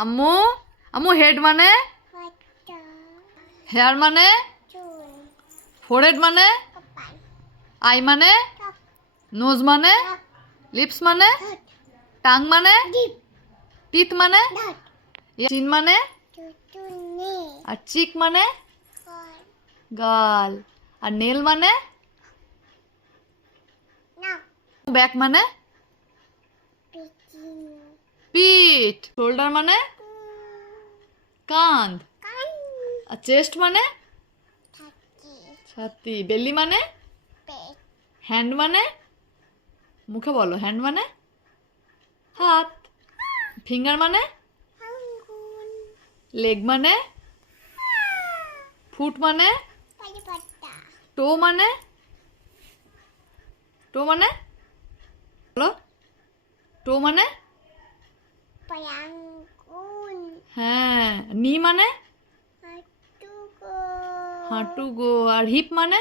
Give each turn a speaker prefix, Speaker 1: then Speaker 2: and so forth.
Speaker 1: আম্মু? আম্মু হেড মানে? হেয়ার মানে? ফোরহেড মানে? আই মানে? নোজ মানে? লিপস মানে? টাং মানে? টিথ মানে? চিন মানে? আর চিক মানে? গাল আর নেল মানে? ব্যাক মানে? পিঠ শোল্ডার মানে? কাঁধ। আর চেস্ট মানে? ছাতি। বেলি মানে? হ্যান্ড মানে? মুখে বলো হ্যান্ড মানে? হাত। ফিঙ্গার মানে? লেগ মানে? ফুট মানে? টো মানে? টো মানে? বলো টো মানে? হ্যাঁ নি মানে? হাঁটু গো আর হিপ মানে?